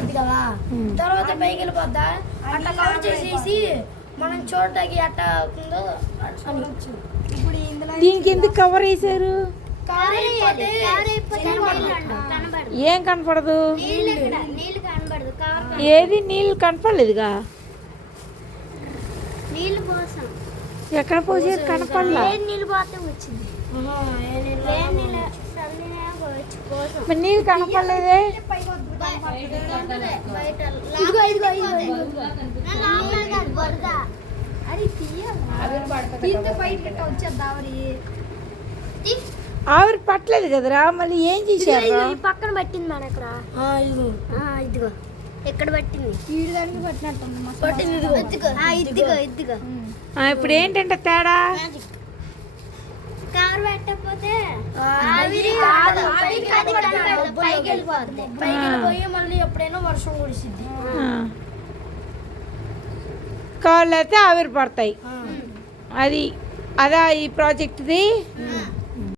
పడింది కదా తర్వాత పైకి వెళ్ళిపోద్దా అట్లా కవర్ చేసేసి మనం చూడటానికి ఎట్లా అవుతుందో అనొచ్చు. ఇప్పుడు ఇందులో దీనికి ఎందుకు కవర్ వేసారు? ఏం కనపడదు? ఏది నీళ్ళు కనపడలేదుగా. నీళ్ళు పోసాం. ఎక్కడ పోసేది కనపడలా. నీళ్ళు పోతే వచ్చింది. మరి నీళ్ళు కనపడలేదే. ఆవిరి పట్టలేదు కదరా, మళ్ళీ ఏం చేశారు? పక్కన పట్టింది మన ఇక్కడ. ఇదిగో ఎక్కడ పట్టింది? ఈడు దానికి పట్టినట్టుంది. ఇదిగో ఇప్పుడు ఏంటంటే తేడా? కవర్ పెట్టకపోతే పైకి వెళ్ళిపోయి మళ్ళీ ఎప్పుడైనా వర్షం కురిసిద్ది. కాళ్ళు అయితే ఆవిరి పడతాయి. అది అదా ఈ ప్రాజెక్ట్ది.